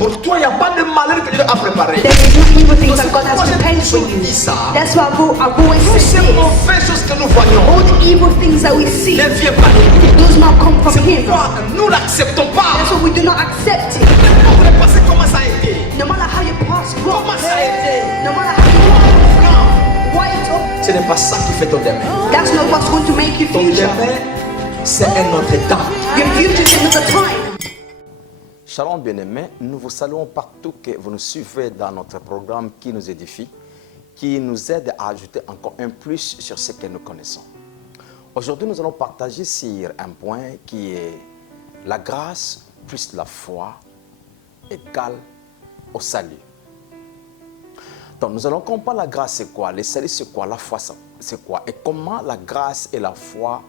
Pour toi, il n'y a pas de malheur que Dieu a préparé. There is no evil things that God has prepared for you. That's why I've always Toutes ces said this. mauvaises choses que nous voyons All the evil things that we see, ne viennent pas de lui. does not come from C'est Him. pourquoi nous n'acceptons pas. That's why we do not accept it. Notre passé, comment ça a été? No matter how your past was, Comment ça a été? no matter how you Non, white up, ce n'est pas ça qui fait ton demain. that's not what's going to make your Ton future. demain, c'est un autre temps. Your future is another time. Shalom bien-aimés, nous vous saluons partout que vous nous suivez dans notre programme qui nous édifie, qui nous aide à ajouter encore un plus sur ce que nous connaissons. Aujourd'hui, nous allons partager sur un point qui est la grâce plus la foi égale au salut. Donc, nous allons comprendre la grâce c'est quoi, le salut c'est quoi, la foi c'est quoi, et comment la grâce et la foi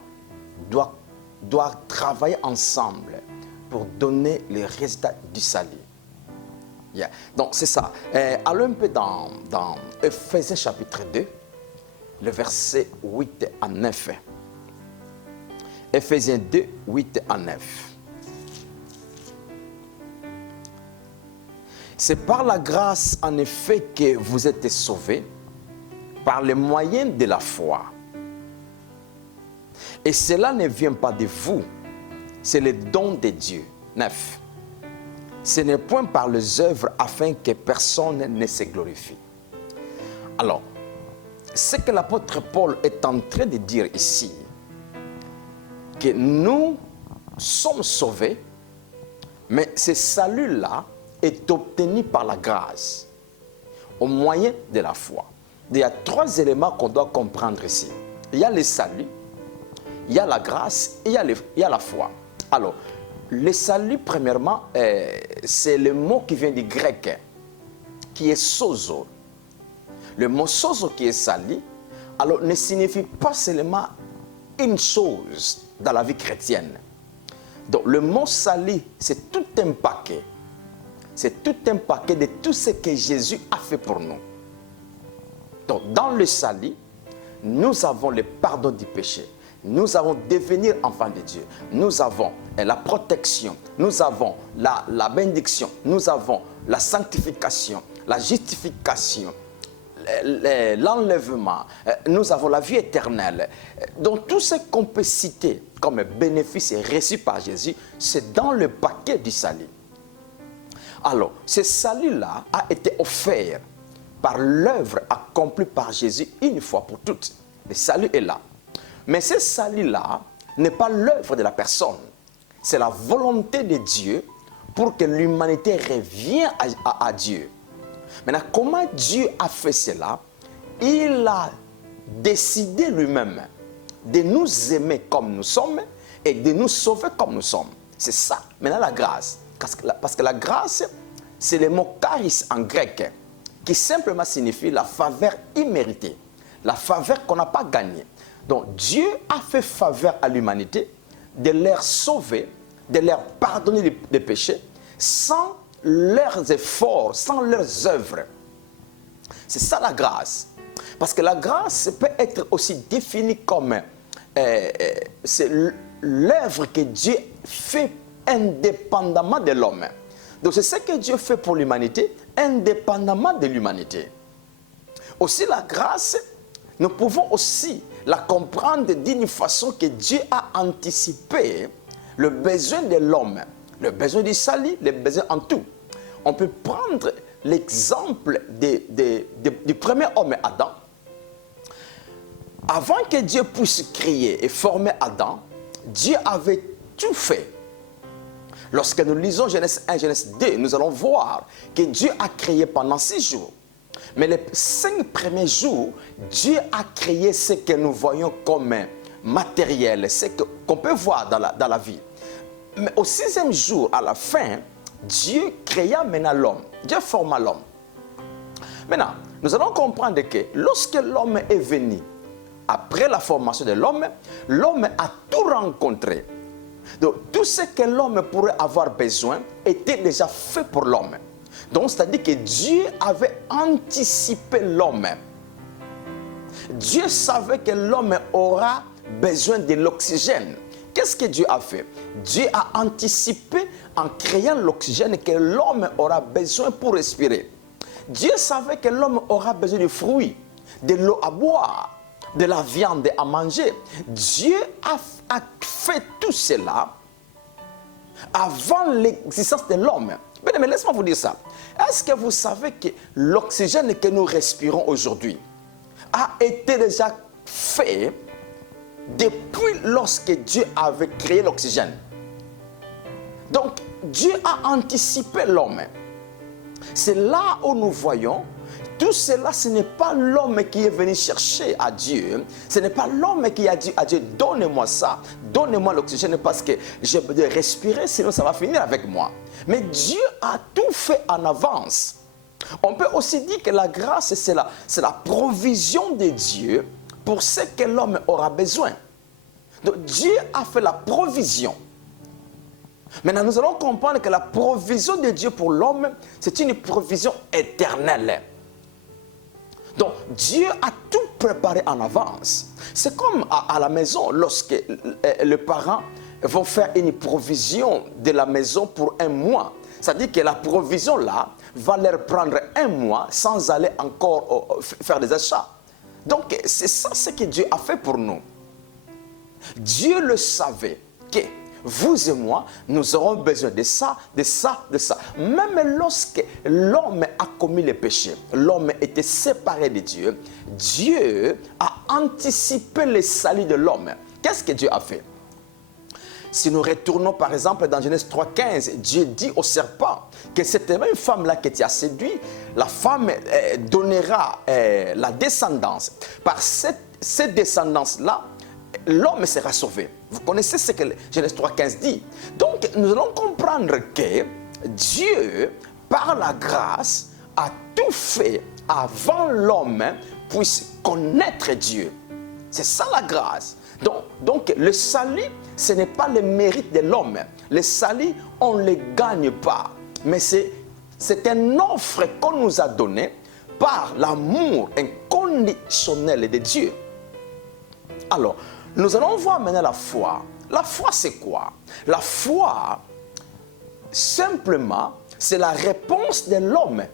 doivent travailler ensemble pour donner les résultats du salut. Yeah. Donc, c'est ça. Allons un peu dans Ephésiens chapitre 2, le verset 8 à 9. Ephésiens 2, 8 à 9. C'est par la grâce, en effet, que vous êtes sauvés, par le moyen de la foi. Et cela ne vient pas de vous, c'est le don de Dieu. 9. Ce n'est point par les œuvres afin que personne ne se glorifie. Alors, ce que l'apôtre Paul est en train de dire ici, que nous sommes sauvés, mais ce salut-là est obtenu par la grâce, au moyen de la foi. Il y a trois éléments qu'on doit comprendre ici. Il y a le salut, il y a la grâce et il y a la foi. Alors, le salut, premièrement, c'est le mot qui vient du grec, qui est sozo. Le mot sozo qui est sali, alors ne signifie pas seulement une chose dans la vie chrétienne. Donc, le mot sali, c'est tout un paquet. C'est tout un paquet de tout ce que Jésus a fait pour nous. Donc, dans le salut, nous avons le pardon du péché. Nous avons devenir enfants de Dieu. Nous avons la protection. Nous avons la bénédiction. Nous avons la sanctification, la justification, l'enlèvement. Nous avons la vie éternelle. Donc, tout ce qu'on peut citer comme bénéfice reçu par Jésus, c'est dans le paquet du salut. Alors, ce salut-là a été offert par l'œuvre accomplie par Jésus une fois pour toutes. Le salut est là. Mais ce salut-là n'est pas l'œuvre de la personne. C'est la volonté de Dieu pour que l'humanité revienne à Dieu. Maintenant, comment Dieu a fait cela? Il a décidé lui-même de nous aimer comme nous sommes et de nous sauver comme nous sommes. C'est ça, maintenant la grâce. Parce que la grâce, c'est le mot charis en grec, qui simplement signifie la faveur imméritée, la faveur qu'on n'a pas gagnée. Donc Dieu a fait faveur à l'humanité de leur sauver, de leur pardonner les péchés, sans leurs efforts, sans leurs œuvres. C'est ça la grâce. Parce que la grâce peut être aussi définie comme c'est l'œuvre que Dieu fait indépendamment de l'homme. Donc c'est ce que Dieu fait pour l'humanité, indépendamment de l'humanité. Aussi la grâce, nous pouvons aussi la comprendre d'une façon que Dieu a anticipé le besoin de l'homme, le besoin du salut, le besoin en tout. On peut prendre l'exemple du premier homme Adam. Avant que Dieu puisse créer et former Adam, Dieu avait tout fait. Lorsque nous lisons Genèse 1, Genèse 2, nous allons voir que Dieu a créé pendant 6 jours. Mais les 5 premiers jours, Dieu a créé ce que nous voyons comme matériel, ce qu'on peut voir dans la vie. Mais au 6e jour, à la fin, Dieu créa maintenant l'homme. Dieu forma l'homme. Maintenant, nous allons comprendre que lorsque l'homme est venu, après la formation de l'homme, l'homme a tout rencontré. Donc, tout ce que l'homme pourrait avoir besoin était déjà fait pour l'homme. Donc, c'est-à-dire que Dieu avait anticipé l'homme. Dieu savait que l'homme aura besoin de l'oxygène. qu'est-ce que Dieu a fait? Dieu a anticipé en créant l'oxygène que l'homme aura besoin pour respirer. Dieu savait que l'homme aura besoin de fruits, de l'eau à boire, de la viande à manger. Dieu a fait tout cela avant l'existence de l'homme. Mais laisse-moi vous dire ça. Est-ce que vous savez que l'oxygène que nous respirons aujourd'hui a été déjà fait depuis lorsque Dieu avait créé l'oxygène? Donc, Dieu a anticipé l'homme. C'est là où nous voyons, tout cela, ce n'est pas l'homme qui est venu chercher à Dieu. Ce n'est pas l'homme qui a dit à Dieu, donnez-moi ça, donnez-moi l'oxygène parce que j'ai besoin de respirer, sinon ça va finir avec moi. Mais Dieu a tout fait en avance. On peut aussi dire que la grâce, c'est la provision de Dieu pour ce que l'homme aura besoin. Donc Dieu a fait la provision. Maintenant, nous allons comprendre que la provision de Dieu pour l'homme, c'est une provision éternelle. Donc, Dieu a tout préparé en avance. C'est comme à la maison, lorsque les parents vont faire une provision de la maison pour un mois. C'est-à-dire que la provision là va leur prendre un mois sans aller encore faire des achats. Donc, c'est ça ce que Dieu a fait pour nous. Dieu le savait que vous et moi, nous aurons besoin de ça, de ça, de ça. Même lorsque l'homme a commis le péché, l'homme était séparé de Dieu, Dieu a anticipé le salut de l'homme. Qu'est-ce que Dieu a fait? Si nous retournons par exemple dans Genèse 3,15, Dieu dit au serpent que cette même femme-là que tu as séduit, la femme donnera la descendance. Par cette descendance-là, l'homme sera sauvé. Vous connaissez ce que Genèse 3,15 dit. Donc, nous allons comprendre que Dieu, par la grâce, a tout fait avant l'homme puisse connaître Dieu. C'est ça la grâce. Donc le salut, ce n'est pas le mérite de l'homme. Le salut, on ne le gagne pas. Mais c'est une offre qu'on nous a donnée par l'amour inconditionnel de Dieu. Alors, nous allons voir maintenant la foi. La foi, c'est quoi? La foi, simplement, c'est la réponse de l'homme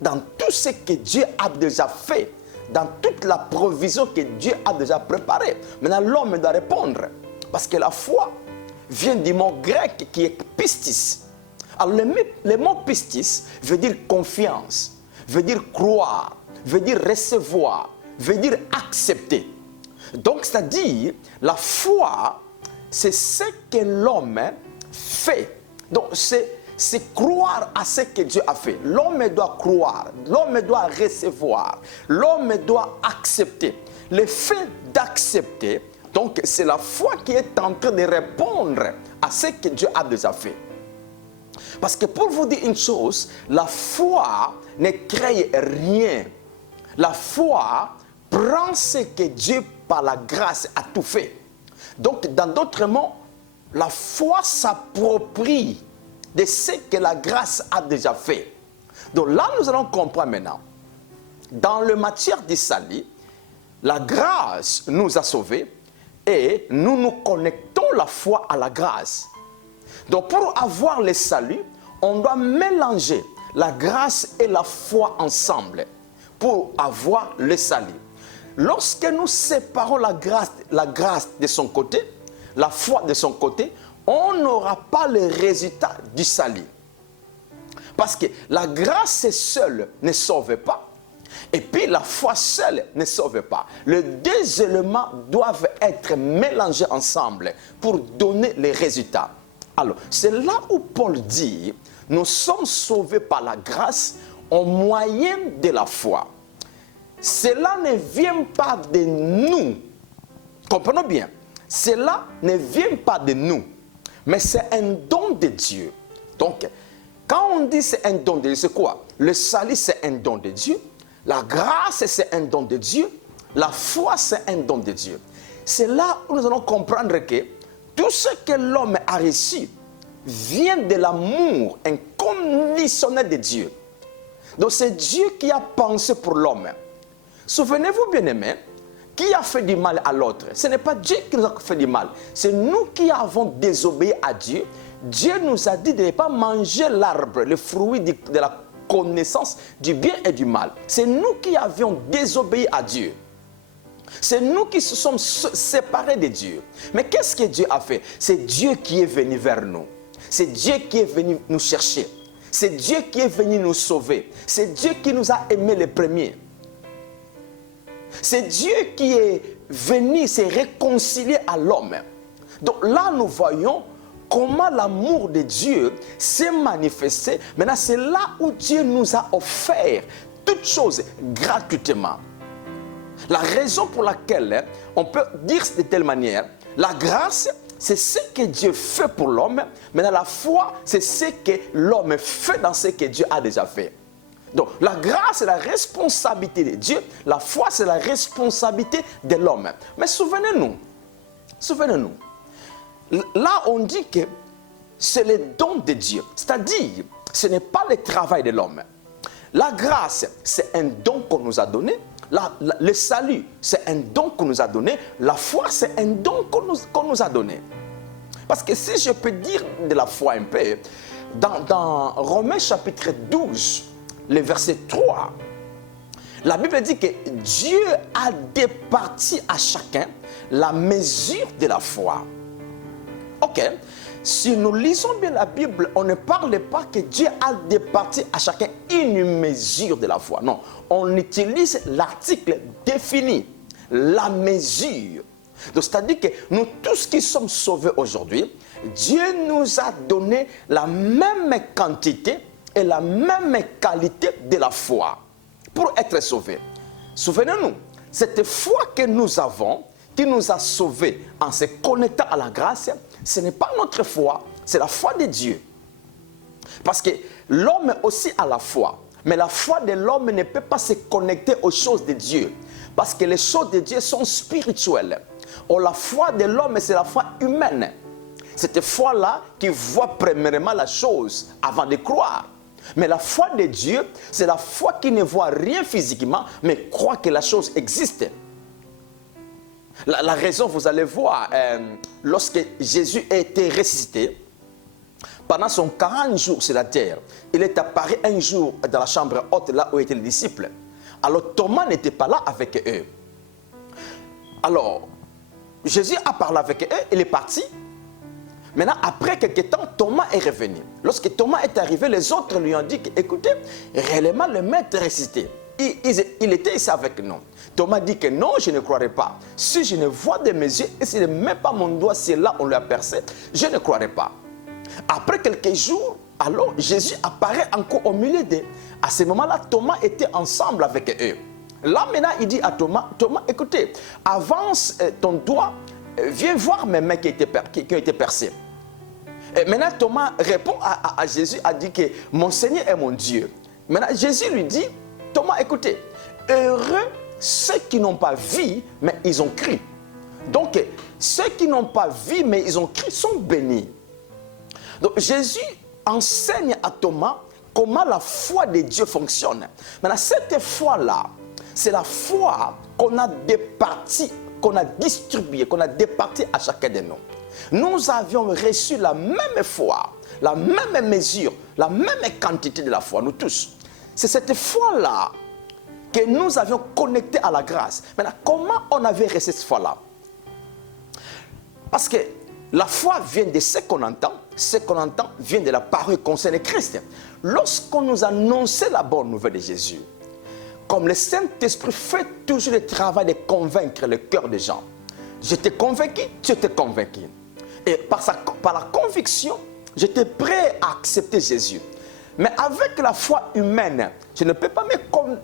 dans tout ce que Dieu a déjà fait, dans toute la provision que Dieu a déjà préparée. Maintenant, l'homme doit répondre. Parce que la foi vient du mot grec qui est pistis. Alors, le mot pistis veut dire confiance, veut dire croire, veut dire recevoir, veut dire accepter. Donc, c'est-à-dire, la foi, c'est ce que l'homme fait. Donc, c'est croire à ce que Dieu a fait. L'homme doit croire, l'homme doit recevoir, l'homme doit accepter. Le fait d'accepter, donc, c'est la foi qui est en train de répondre à ce que Dieu a déjà fait. Parce que pour vous dire une chose, la foi ne crée rien. La foi prend ce que Dieu, par la grâce, a tout fait. Donc, dans d'autres mots, la foi s'approprie de ce que la grâce a déjà fait. Donc là, nous allons comprendre maintenant. Dans le matière du salut, la grâce nous a sauvés et nous nous connectons la foi à la grâce. Donc pour avoir le salut, on doit mélanger la grâce et la foi ensemble pour avoir le salut. Lorsque nous séparons la grâce de son côté, la foi de son côté, on n'aura pas le résultat du salut. Parce que la grâce seule ne sauve pas. Et puis la foi seule ne sauve pas. Les deux éléments doivent être mélangés ensemble pour donner les résultats. Alors, c'est là où Paul dit, nous sommes sauvés par la grâce au moyen de la foi. Cela ne vient pas de nous. Comprenons bien. Cela ne vient pas de nous. Mais c'est un don de Dieu. Donc, quand on dit c'est un don de Dieu, c'est quoi? Le salut, c'est un don de Dieu. La grâce, c'est un don de Dieu. La foi, c'est un don de Dieu. C'est là où nous allons comprendre que tout ce que l'homme a reçu vient de l'amour inconditionnel de Dieu. Donc, c'est Dieu qui a pensé pour l'homme. Souvenez-vous, bien-aimés, qui a fait du mal à l'autre? Ce n'est pas Dieu qui nous a fait du mal. C'est nous qui avons désobéi à Dieu. Dieu nous a dit de ne pas manger l'arbre, le fruit de la connaissance du bien et du mal. C'est nous qui avions désobéi à Dieu. C'est nous qui se sommes séparés de Dieu. Mais qu'est-ce que Dieu a fait? C'est Dieu qui est venu vers nous. C'est Dieu qui est venu nous chercher. C'est Dieu qui est venu nous sauver. C'est Dieu qui nous a aimés les premiers. C'est Dieu qui est venu se réconcilier à l'homme. Donc là, nous voyons comment l'amour de Dieu s'est manifesté. Maintenant, c'est là où Dieu nous a offert toutes choses gratuitement. La raison pour laquelle on peut dire de telle manière, la grâce, c'est ce que Dieu fait pour l'homme. Maintenant, la foi, c'est ce que l'homme fait dans ce que Dieu a déjà fait. Donc, la grâce, c'est la responsabilité de Dieu. La foi, c'est la responsabilité de l'homme. Mais souvenez-nous, là, on dit que c'est le don de Dieu. C'est-à-dire, ce n'est pas le travail de l'homme. La grâce, c'est un don qu'on nous a donné. Le salut, c'est un don qu'on nous a donné. La foi, c'est un don qu'on nous a donné. Parce que si je peux dire de la foi un peu, dans Romains chapitre 12, le verset 3, la Bible dit que Dieu a départi à chacun la mesure de la foi. Ok, si nous lisons bien la Bible, on ne parle pas que Dieu a départi à chacun une mesure de la foi. Non, on utilise l'article défini, la mesure. Donc, c'est-à-dire que nous tous qui sommes sauvés aujourd'hui, Dieu nous a donné la même quantité et la même qualité de la foi pour être sauvés. Souvenez-nous, cette foi que nous avons, qui nous a sauvés en se connectant à la grâce, ce n'est pas notre foi, c'est la foi de Dieu. Parce que l'homme aussi a la foi, mais la foi de l'homme ne peut pas se connecter aux choses de Dieu. Parce que les choses de Dieu sont spirituelles. Or, la foi de l'homme, c'est la foi humaine. Cette foi-là qui voit premièrement la chose avant de croire. Mais la foi de Dieu, c'est la foi qui ne voit rien physiquement, mais croit que la chose existe. La raison, vous allez voir, lorsque Jésus a été ressuscité, pendant son 40 jours sur la terre, il est apparu un jour dans la chambre haute, là où étaient les disciples. Alors Thomas n'était pas là avec eux. Alors, Jésus a parlé avec eux, il est parti. Maintenant, après quelques temps, Thomas est revenu. Lorsque Thomas est arrivé, les autres lui ont dit, écoutez, réellement le maître est ressuscité. Il était ici avec nous. Thomas dit que non, je ne croirais pas. Si je ne vois de mes yeux et si je ne mets pas mon doigt, c'est là où on l'a percé, je ne croirais pas. Après quelques jours, alors Jésus apparaît encore au milieu d'eux. À ce moment-là, Thomas était ensemble avec eux. Là maintenant, il dit à Thomas, écoutez, avance ton doigt, viens voir mes mains qui ont été percées. Et maintenant, Thomas répond à Jésus, a dit que mon Seigneur est mon Dieu. Maintenant, Jésus lui dit, Thomas, écoutez, heureux ceux qui n'ont pas vu, mais ils ont cru. Donc, ceux qui n'ont pas vu, mais ils ont cru, sont bénis. Donc, Jésus enseigne à Thomas comment la foi de Dieu fonctionne. Maintenant, cette foi-là, c'est la foi qu'on a départie, qu'on a distribuée, qu'on a départie à chacun de nous. Nous avions reçu la même foi, la même mesure, la même quantité de la foi, nous tous. C'est cette foi-là que nous avions connecté à la grâce. Maintenant, comment on avait reçu cette foi-là? Parce que la foi vient de ce qu'on entend vient de la parole concernant Christ. Lorsqu'on nous annonçait la bonne nouvelle de Jésus, comme le Saint-Esprit fait toujours le travail de convaincre le cœur des gens. J'étais convaincu, tu étais convaincu. Et par la conviction, j'étais prêt à accepter Jésus. Mais avec la foi humaine, je ne peux pas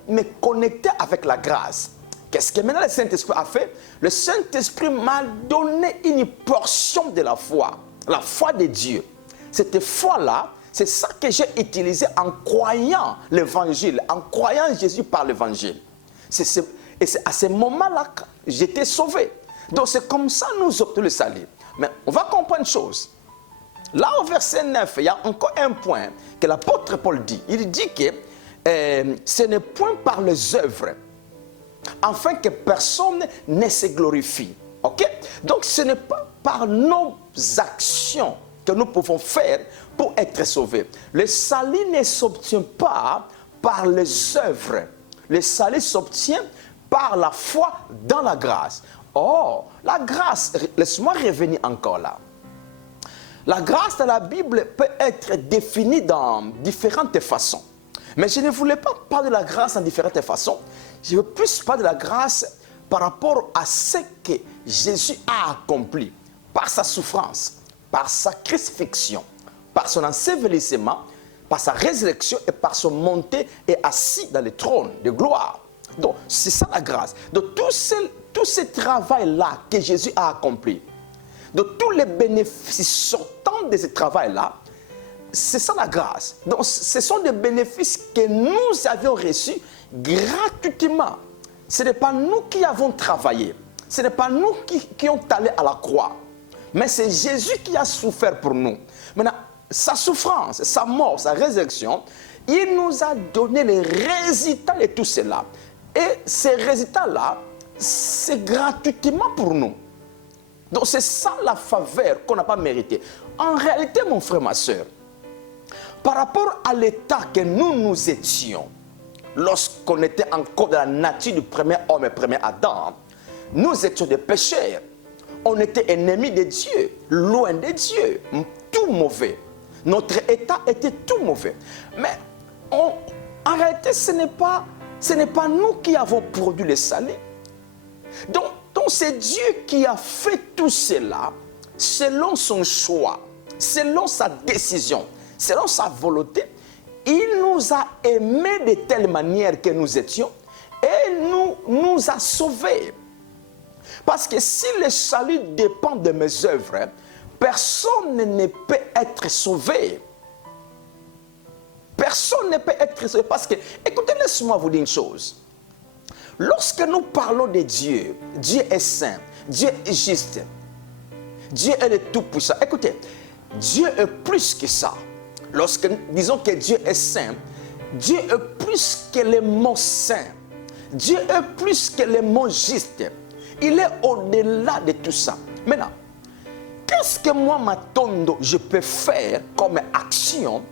me connecter avec la grâce. Qu'est-ce que maintenant le Saint-Esprit a fait? Le Saint-Esprit m'a donné une portion de la foi de Dieu. Cette foi-là, c'est ça que j'ai utilisé en croyant l'évangile, en croyant Jésus par l'évangile. Et c'est à ce moment-là que j'étais sauvé. Donc c'est comme ça que nous obtenons le salut. Mais on va comprendre une chose. Là au verset 9, il y a encore un point que l'apôtre Paul dit. Il dit que ce n'est point par les œuvres afin que personne ne se glorifie. Ok? Donc ce n'est pas par nos actions que nous pouvons faire pour être sauvés. Le salut ne s'obtient pas par les œuvres. Le salut s'obtient par la foi dans la grâce. Oh, la grâce, laisse-moi revenir encore là. La grâce dans la Bible peut être définie dans différentes façons. Mais je ne voulais pas parler de la grâce en différentes façons. Je veux plus parler de la grâce par rapport à ce que Jésus a accompli par sa souffrance, par sa crucifixion, par son ensevelissement, par sa résurrection et par son montée et assis dans le trône de gloire. Donc, c'est ça la grâce. De tout ce travail-là que Jésus a accompli, de tous les bénéfices sortant de ce travail-là, c'est ça la grâce. Donc, ce sont des bénéfices que nous avions reçus gratuitement. Ce n'est pas nous qui avons travaillé. Ce n'est pas nous qui ont allé à la croix. Mais c'est Jésus qui a souffert pour nous. Maintenant, sa souffrance, sa mort, sa résurrection, il nous a donné les résultats de tout cela. Et ces résultats-là, c'est gratuitement pour nous. Donc c'est ça la faveur qu'on n'a pas méritée. En réalité, mon frère, ma soeur, par rapport à l'état que nous étions, lorsqu'on était encore dans la nature du premier homme et premier Adam, nous étions des pécheurs. On était ennemis de Dieu, loin de Dieu, tout mauvais. Notre état était tout mauvais. Mais en réalité, ce n'est pas nous qui avons produit le salut. Donc c'est Dieu qui a fait tout cela selon son choix, selon sa décision, selon sa volonté. Il nous a aimés de telle manière que nous étions et nous a sauvés. Parce que si le salut dépend de mes œuvres, personne ne peut être sauvé. Personne ne peut être sauvé. Parce que, écoutez, laissez-moi vous dire une chose. Lorsque nous parlons de Dieu, Dieu est saint, Dieu est juste, Dieu est le tout-puissant. Écoutez, Dieu est plus que ça. Lorsque nous disons que Dieu est saint, Dieu est plus que le mot saint. Dieu est plus que le mot juste. Il est au-delà de tout ça. Maintenant, qu'est-ce que moi, Matondo, je peux faire comme action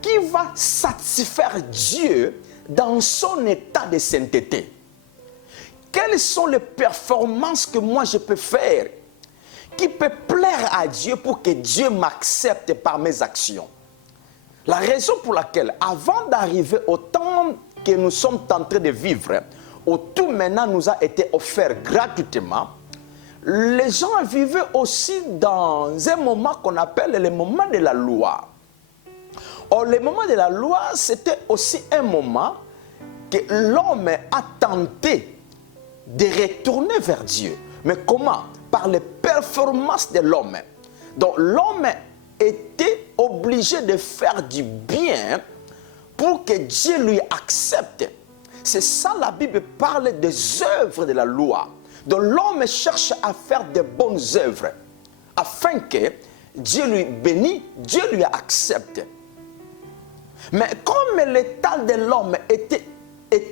qui va satisfaire Dieu dans son état de sainteté? Quelles sont les performances que moi je peux faire qui peut plaire à Dieu pour que Dieu m'accepte par mes actions? La raison pour laquelle, avant d'arriver au temps que nous sommes en train de vivre, où tout maintenant nous a été offert gratuitement, les gens vivaient aussi dans un moment qu'on appelle le moment de la loi. Or, le moment de la loi, c'était aussi un moment que l'homme a tenté de retourner vers Dieu. Mais comment? Par les performances de l'homme. Donc, l'homme était obligé de faire du bien pour que Dieu lui accepte. C'est ça, la Bible parle des œuvres de la loi. Donc l'homme cherche à faire de bonnes œuvres afin que Dieu lui bénisse, Dieu lui accepte. Mais comme l'état de l'homme était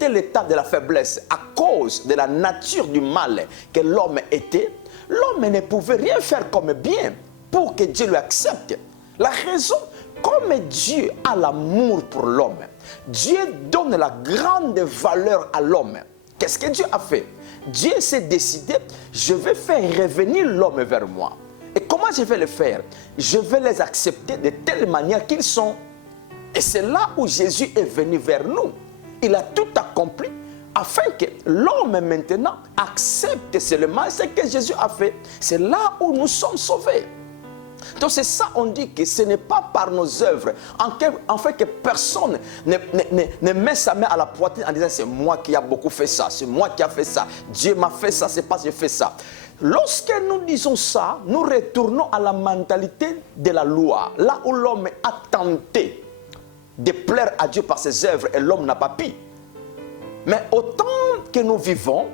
l'état de la faiblesse à cause de la nature du mal que l'homme était, l'homme ne pouvait rien faire comme bien pour que Dieu lui accepte. La raison, comme Dieu a l'amour pour l'homme, Dieu donne la grande valeur à l'homme. Qu'est-ce que Dieu a fait? Dieu s'est décidé, je vais faire revenir l'homme vers moi. Et comment je vais le faire? Je vais les accepter de telle manière qu'ils sont. Et c'est là où Jésus est venu vers nous. Il a tout accompli afin que l'homme maintenant accepte seulement ce que Jésus a fait. C'est là où nous sommes sauvés. Donc c'est ça, on dit que ce n'est pas par nos œuvres, en fait que personne ne met sa main à la poitrine en disant c'est moi qui a beaucoup fait ça, c'est moi qui a fait ça, Dieu m'a fait ça, c'est pas j'ai fait ça. Lorsque nous disons ça, nous retournons à la mentalité de la loi, là où l'homme a tenté de plaire à Dieu par ses œuvres et l'homme n'a pas pu. Mais autant que nous vivons,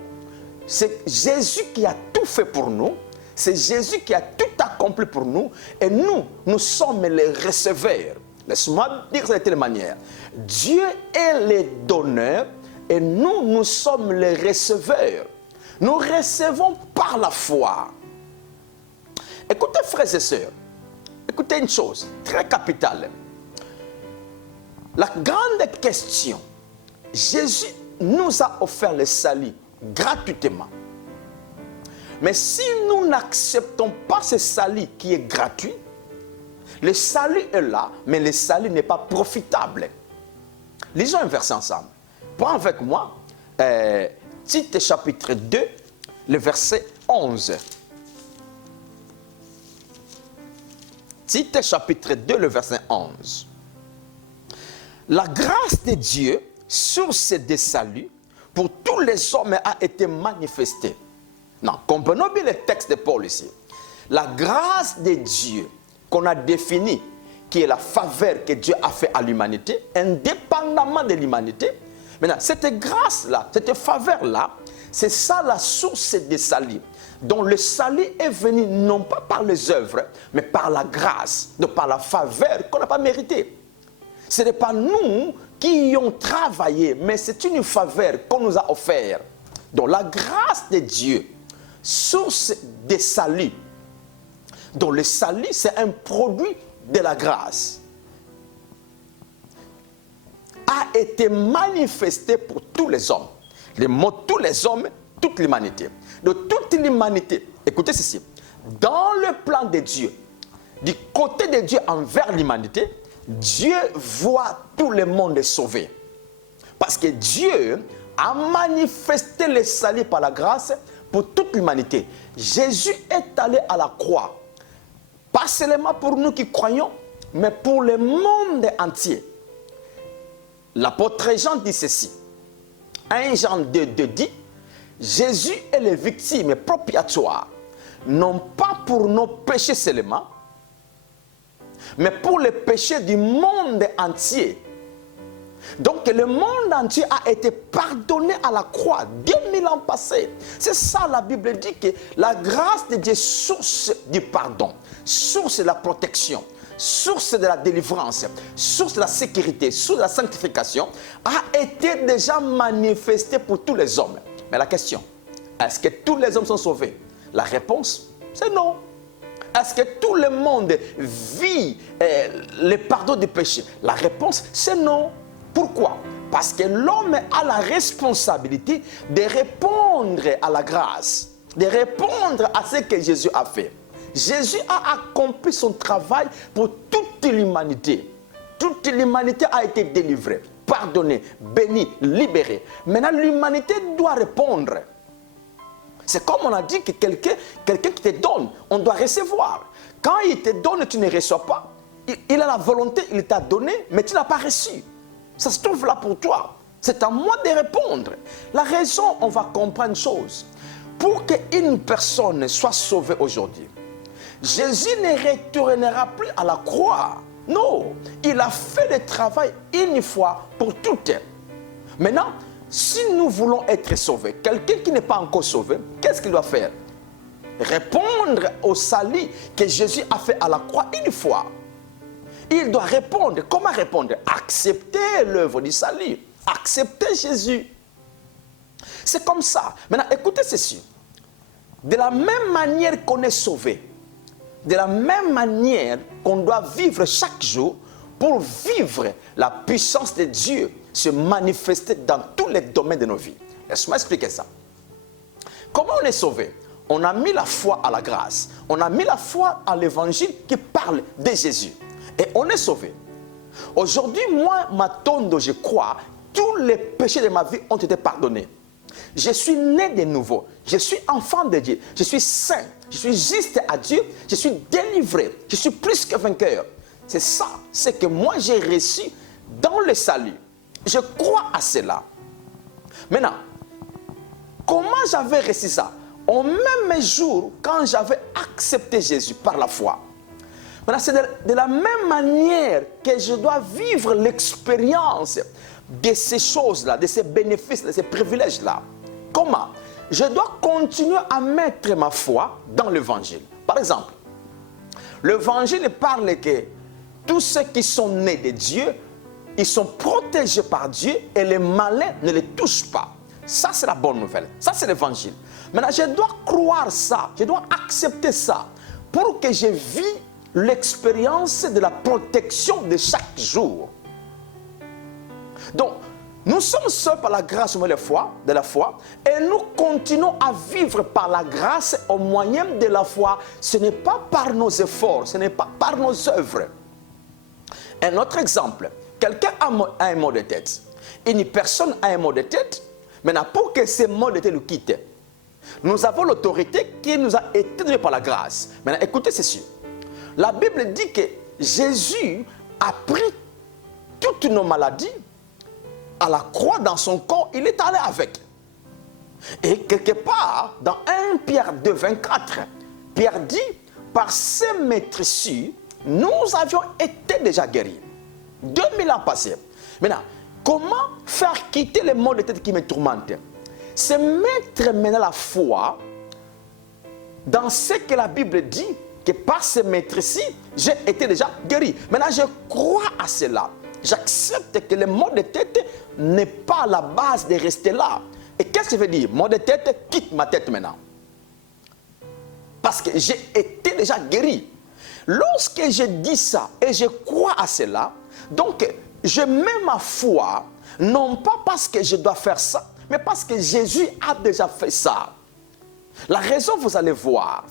c'est Jésus qui a tout fait pour nous. C'est Jésus qui a tout accompli pour nous et nous sommes les receveurs. Laisse-moi dire ça de telle manière. Dieu est le donneur Et nous, nous sommes les receveurs. Nous recevons par la foi. Écoutez, frères et sœurs, écoutez une chose très capitale. La grande question, Jésus nous a offert le salut gratuitement. Mais si nous n'acceptons pas ce salut qui est gratuit, le salut est là, mais le salut n'est pas profitable. Lisons un verset ensemble. Prends avec moi Tite chapitre 2, le verset 11. Tite chapitre 2, le verset 11. La grâce de Dieu, source de salut, pour tous les hommes a été manifestée. Non, comprenons bien le texte de Paul ici. La grâce de Dieu qu'on a définie, qui est la faveur que Dieu a fait à l'humanité, indépendamment de l'humanité. Maintenant, cette grâce-là, cette faveur-là, c'est ça la source de salut. Donc le salut est venu non pas par les œuvres, mais par la grâce, donc par la faveur qu'on n'a pas méritée. Ce n'est pas nous qui y ont travaillé, mais c'est une faveur qu'on nous a offerte. Donc la grâce de Dieu, source de salut. Donc le salut, c'est un produit de la grâce, a été manifesté pour tous les hommes. Le mot tous les hommes, toute l'humanité. De toute l'humanité, écoutez ceci, dans le plan de Dieu, du côté de Dieu envers l'humanité, Dieu voit tout le monde sauvé. Parce que Dieu a manifesté le salut par la grâce pour toute l'humanité. Jésus est allé à la croix, pas seulement pour nous qui croyons, mais pour le monde entier. L'apôtre Jean dit ceci. 1 Jean 2 dit, Jésus est le victime propiatoire, non pas pour nos péchés seulement, mais pour les péchés du monde entier. Donc le monde entier a été pardonné à la croix 2000 ans passés. C'est ça la Bible dit, que la grâce de Dieu, source du pardon, source de la protection, source de la délivrance, source de la sécurité, source de la sanctification, a été déjà manifestée pour tous les hommes. Mais la question, est-ce que tous les hommes sont sauvés? La réponse, c'est non. Est-ce que tout le monde vit le pardon du péché? La réponse, c'est non. Pourquoi? Parce que l'homme a la responsabilité de répondre à la grâce, de répondre à ce que Jésus a fait. Jésus a accompli son travail pour toute l'humanité. Toute l'humanité a été délivrée, pardonnée, bénie, libérée. Maintenant, l'humanité doit répondre. C'est comme on a dit que quelqu'un qui te donne, on doit recevoir. Quand il te donne, tu ne reçois pas. Il a la volonté, il t'a donné, mais tu n'as pas reçu. Ça se trouve là pour toi. C'est à moi de répondre. La raison, on va comprendre une chose. Pour qu'une personne soit sauvée aujourd'hui, Jésus ne retournera plus à la croix. Non, il a fait le travail une fois pour toutes. Maintenant, si nous voulons être sauvés, quelqu'un qui n'est pas encore sauvé, qu'est-ce qu'il doit faire? Répondre au salut que Jésus a fait à la croix une fois. Il doit répondre. Comment répondre? Accepter l'œuvre du salut. Accepter Jésus. C'est comme ça. Maintenant, écoutez ceci. De la même manière qu'on est sauvé, de la même manière qu'on doit vivre chaque jour pour vivre la puissance de Dieu se manifester dans tous les domaines de nos vies. Laisse-moi expliquer ça. Comment on est sauvé? On a mis la foi à la grâce. On a mis la foi à l'évangile qui parle de Jésus. Et on est sauvé. Aujourd'hui, moi, Matondo, je crois, tous les péchés de ma vie ont été pardonnés. Je suis né de nouveau. Je suis enfant de Dieu. Je suis saint. Je suis juste à Dieu. Je suis délivré. Je suis plus que vainqueur. C'est ça, c'est que moi j'ai reçu dans le salut. Je crois à cela. Maintenant, comment j'avais reçu ça? Au même jour, quand j'avais accepté Jésus par la foi. Maintenant, c'est de la même manière que je dois vivre l'expérience de ces choses-là, de ces bénéfices, de ces privilèges-là. Comment? Je dois continuer à mettre ma foi dans l'évangile. Par exemple, l'évangile parle que tous ceux qui sont nés de Dieu ils sont protégés par Dieu et les malins ne les touchent pas. Ça, c'est la bonne nouvelle. Ça, c'est l'évangile. Maintenant, je dois croire ça, je dois accepter ça pour que je vis l'expérience de la protection de chaque jour. Donc, nous sommes seuls par la grâce de la foi et nous continuons à vivre par la grâce au moyen de la foi. Ce n'est pas par nos efforts, ce n'est pas par nos œuvres. Un autre exemple, quelqu'un a un mot de tête. Une personne a un mot de tête. Maintenant, pour que ce mot de tête nous quitte, nous avons l'autorité qui nous a été donnée par la grâce. Maintenant, écoutez ceci. La Bible dit que Jésus a pris toutes nos maladies à la croix dans son corps, il est allé avec. Et quelque part, dans 1 Pierre 2, 24, Pierre dit, par ces maîtresses, nous avions été déjà guéris. 2000 ans passés. Maintenant, comment faire quitter les maux de tête qui me tourmentent? C'est mettre maintenant la foi dans ce que la Bible dit, que par ces maîtresses, j'ai été déjà guéri. Maintenant, je crois à cela. J'accepte que le maux de tête n'est pas la base de rester là. Et qu'est-ce que ça veut dire? Maux de tête, quitte ma tête maintenant. Parce que j'ai été déjà guéri. Lorsque je dis ça et je crois à cela, donc je mets ma foi, non pas parce que je dois faire ça, mais parce que Jésus a déjà fait ça. La raison, vous allez voir.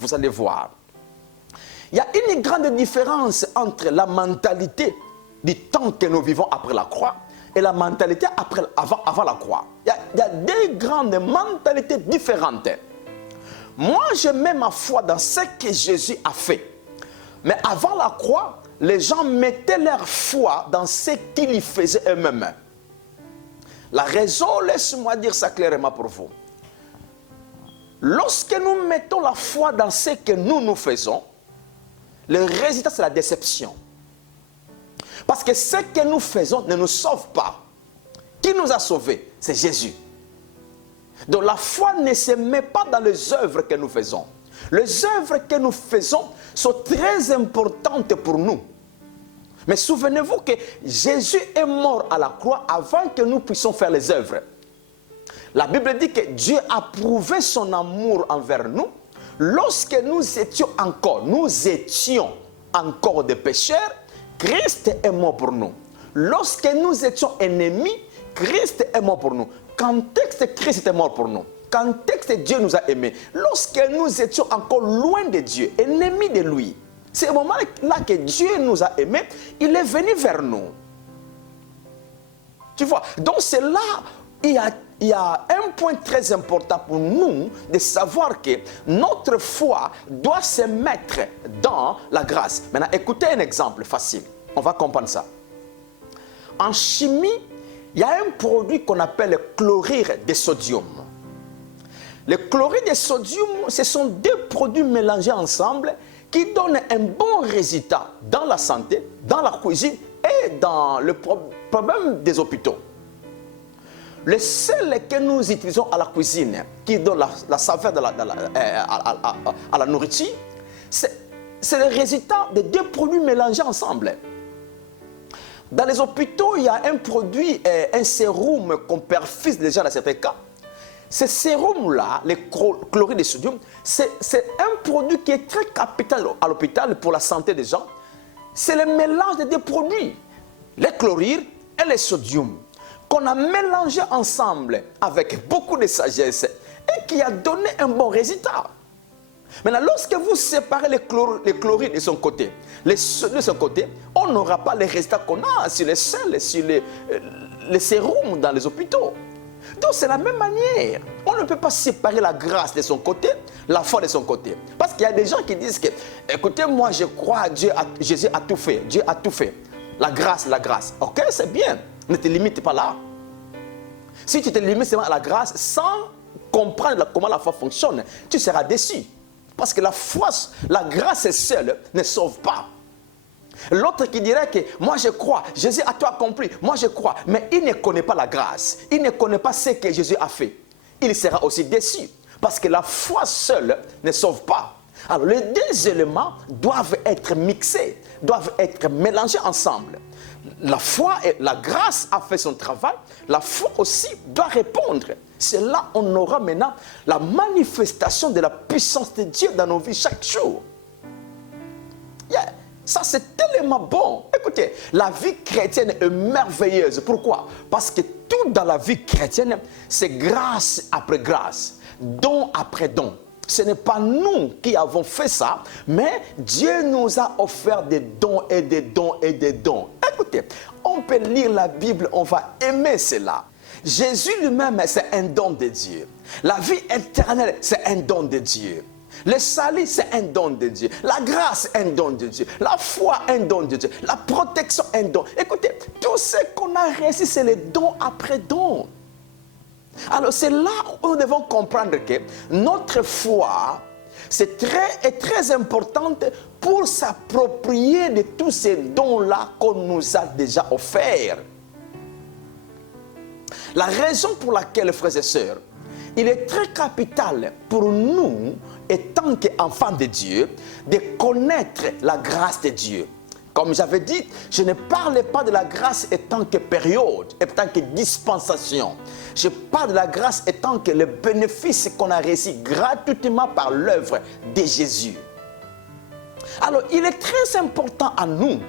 Il y a une grande différence entre la mentalité du temps que nous vivons après la croix et la mentalité avant la croix. Il y a deux grandes mentalités différentes. Moi, je mets ma foi dans ce que Jésus a fait. Mais avant la croix, les gens mettaient leur foi dans ce qu'ils faisaient eux-mêmes. La raison, laisse-moi dire ça clairement pour vous. Lorsque nous mettons la foi dans ce que nous faisons, le résultat, c'est la déception. Parce que ce que nous faisons ne nous sauve pas. Qui nous a sauvés? C'est Jésus. Donc la foi ne se met pas dans les œuvres que nous faisons. Les œuvres que nous faisons sont très importantes pour nous. Mais souvenez-vous que Jésus est mort à la croix avant que nous puissions faire les œuvres. La Bible dit que Dieu a prouvé son amour envers nous lorsque nous étions encore des pécheurs. Christ est mort pour nous. Lorsque nous étions ennemis, Christ est mort pour nous. Quand est-ce que Christ est mort pour nous? Quand est-ce que Dieu nous a aimés? Lorsque nous étions encore loin de Dieu, ennemis de lui. C'est au moment-là que Dieu nous a aimés, il est venu vers nous. Tu vois? Donc c'est là, il y a un point très important pour nous de savoir que notre foi doit se mettre dans la grâce. Maintenant, écoutez un exemple facile. On va comprendre ça. En chimie, il y a un produit qu'on appelle le chlorure de sodium. Le chlorure de sodium, ce sont deux produits mélangés ensemble qui donnent un bon résultat dans la santé, dans la cuisine et dans le problème des hôpitaux. Le sel que nous utilisons à la cuisine, qui donne la saveur à la nourriture, c'est le résultat de deux produits mélangés ensemble. Dans les hôpitaux, il y a un produit, un sérum qu'on perfuse déjà dans certains cas. Ce sérum-là, le chlorure de sodium, c'est un produit qui est très capital à l'hôpital pour la santé des gens. C'est le mélange des deux produits, le chlorure et le sodium, qu'on a mélangé ensemble avec beaucoup de sagesse et qui a donné un bon résultat. Maintenant, lorsque vous séparez le chlorure de son côté, de son côté, on n'aura pas les résultats qu'on a sur les sels, sur les sérums dans les hôpitaux. Donc c'est la même manière. On ne peut pas séparer la grâce de son côté, la foi de son côté. Parce qu'il y a des gens qui disent que, écoutez, moi je crois à Dieu, Jésus a tout fait, Dieu a tout fait. La grâce. Ok, c'est bien. Ne te limite pas là. Si tu te limites seulement à la grâce sans comprendre comment la foi fonctionne, tu seras déçu. Parce que la foi, la grâce seule ne sauve pas. L'autre qui dirait que moi je crois, Jésus a tout accompli, moi je crois, mais il ne connaît pas la grâce, il ne connaît pas ce que Jésus a fait. Il sera aussi déçu. Parce que la foi seule ne sauve pas. Alors les deux éléments doivent être mixés, doivent être mélangés ensemble. la foi et la grâce a fait son travail, la foi aussi doit répondre. C'est là on aura maintenant la manifestation de la puissance de Dieu dans nos vies chaque jour. Yeah. Ça, c'est tellement bon. Écoutez, la vie chrétienne est merveilleuse. Pourquoi? Parce que tout dans la vie chrétienne, c'est grâce après grâce, don après don. Ce n'est pas nous qui avons fait ça, mais Dieu nous a offert des dons et des dons et des dons. Écoutez, on peut lire la Bible, on va aimer cela. Jésus lui-même, c'est un don de Dieu. La vie éternelle, c'est un don de Dieu. Le salut, c'est un don de Dieu. La grâce, un don de Dieu. La foi, un don de Dieu. La protection, un don. Écoutez, tout ce qu'on a reçu, c'est les dons après dons. Alors, c'est là où nous devons comprendre que notre foi, c'est très importante pour s'approprier de tous ces dons-là qu'on nous a déjà offerts. La raison pour laquelle, frères et sœurs, il est très capital pour nous, étant qu'enfants de Dieu, de connaître la grâce de Dieu. Comme j'avais dit, je ne parle pas de la grâce étant que période, étant que dispensation. Je parle de la grâce étant que le bénéfice qu'on a reçu gratuitement par l'œuvre de Jésus. Alors, il est très important à nous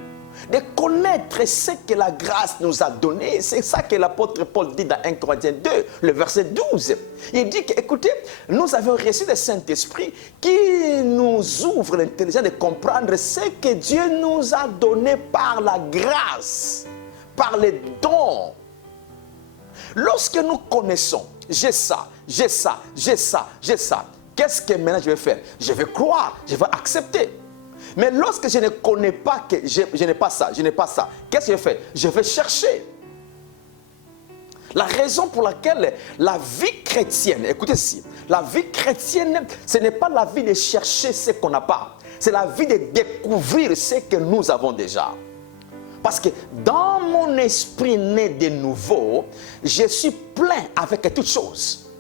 de connaître ce que la grâce nous a donné. C'est ça que l'apôtre Paul dit dans 1 Corinthiens 2, le verset 12. Il dit que, écoutez, nous avons reçu le Saint-Esprit qui nous ouvre l'intelligence de comprendre ce que Dieu nous a donné par la grâce, par les dons. Lorsque nous connaissons, j'ai ça, j'ai ça, j'ai ça, j'ai ça, qu'est-ce que maintenant je vais faire? Je vais croire, je vais accepter. Mais lorsque je ne connais pas que je n'ai pas ça, je n'ai pas ça, qu'est-ce que je fais? Je vais chercher. La raison pour laquelle la vie chrétienne, écoutez ceci, la vie chrétienne, ce n'est pas la vie de chercher ce qu'on n'a pas. C'est la vie de découvrir ce que nous avons déjà. Parce que dans mon esprit né de nouveau, je suis plein avec toutes choses.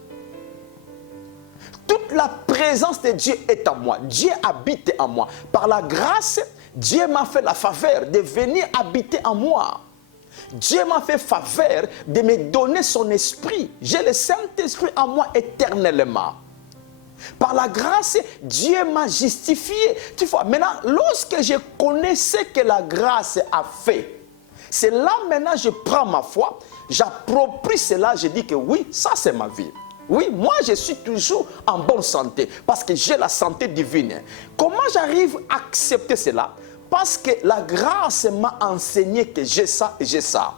Toute la présence de Dieu est en moi. Dieu habite en moi. Par la grâce, Dieu m'a fait la faveur de venir habiter en moi. Dieu m'a fait faveur de me donner son esprit. J'ai le Saint-Esprit en moi éternellement. Par la grâce, Dieu m'a justifié. Tu vois, maintenant, lorsque je connais ce que la grâce a fait, c'est là maintenant je prends ma foi, j'approprie cela, je dis que oui, ça c'est ma vie. Oui, moi je suis toujours en bonne santé parce que j'ai la santé divine. Comment j'arrive à accepter cela? Parce que la grâce m'a enseigné que j'ai ça et j'ai ça.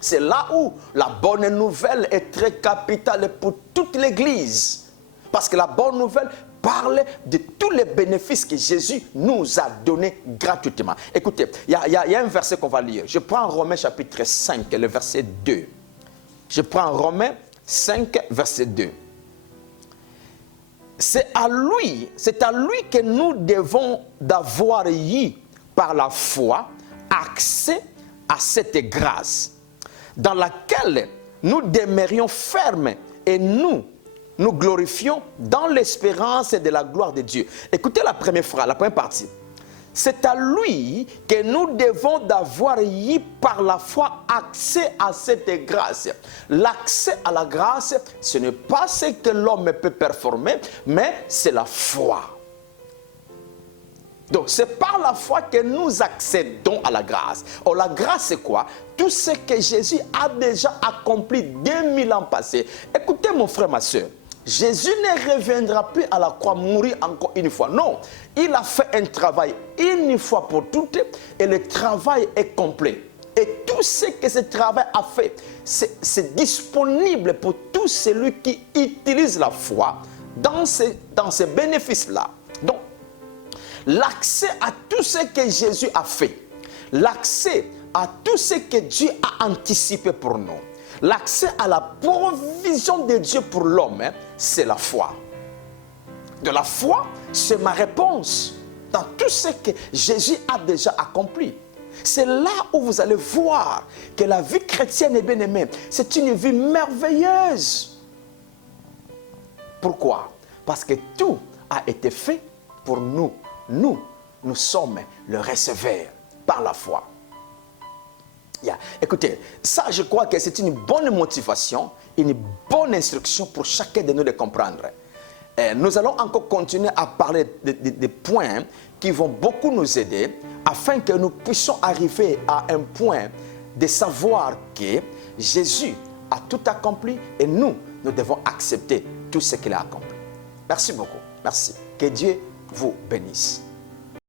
C'est là où la bonne nouvelle est très capitale pour toute l'Église. Parce que la bonne nouvelle parle de tous les bénéfices que Jésus nous a donnés gratuitement. Écoutez, il y a un verset qu'on va lire. Je prends Romains chapitre 5, le verset 2. Je prends Romains 5, verset 2. C'est à lui que nous devons d'avoir eu par la foi accès à cette grâce dans laquelle nous demeurions fermes et nous glorifions dans l'espérance de la gloire de Dieu. Écoutez la première phrase, la première partie. C'est à lui que nous devons d'avoir eu par la foi accès à cette grâce. L'accès à la grâce, ce n'est pas ce que l'homme peut performer, mais c'est la foi. Donc c'est par la foi que nous accédons à la grâce. Or la grâce c'est quoi? Tout ce que Jésus a déjà accompli 2000 ans passés. Écoutez mon frère, ma soeur. Jésus ne reviendra plus à la croix mourir encore une fois. Non, il a fait un travail une fois pour toutes et le travail est complet. Et tout ce que ce travail a fait, c'est disponible pour tout celui qui utilise la foi dans ces bénéfices-là. Donc, l'accès à tout ce que Jésus a fait, l'accès à tout ce que Dieu a anticipé pour nous, l'accès à la provision de Dieu pour l'homme, c'est la foi. De la foi, c'est ma réponse dans tout ce que Jésus a déjà accompli. C'est là où vous allez voir que la vie chrétienne est bien aimée. C'est une vie merveilleuse. Pourquoi? Parce que tout a été fait pour nous. Nous sommes le receveur par la foi. Écoutez, ça, je crois que c'est une bonne motivation, une bonne instruction pour chacun de nous de comprendre. Nous allons encore continuer à parler des points qui vont beaucoup nous aider afin que nous puissions arriver à un point de savoir que Jésus a tout accompli et nous devons accepter tout ce qu'il a accompli. Merci beaucoup. Merci. Que Dieu vous bénisse.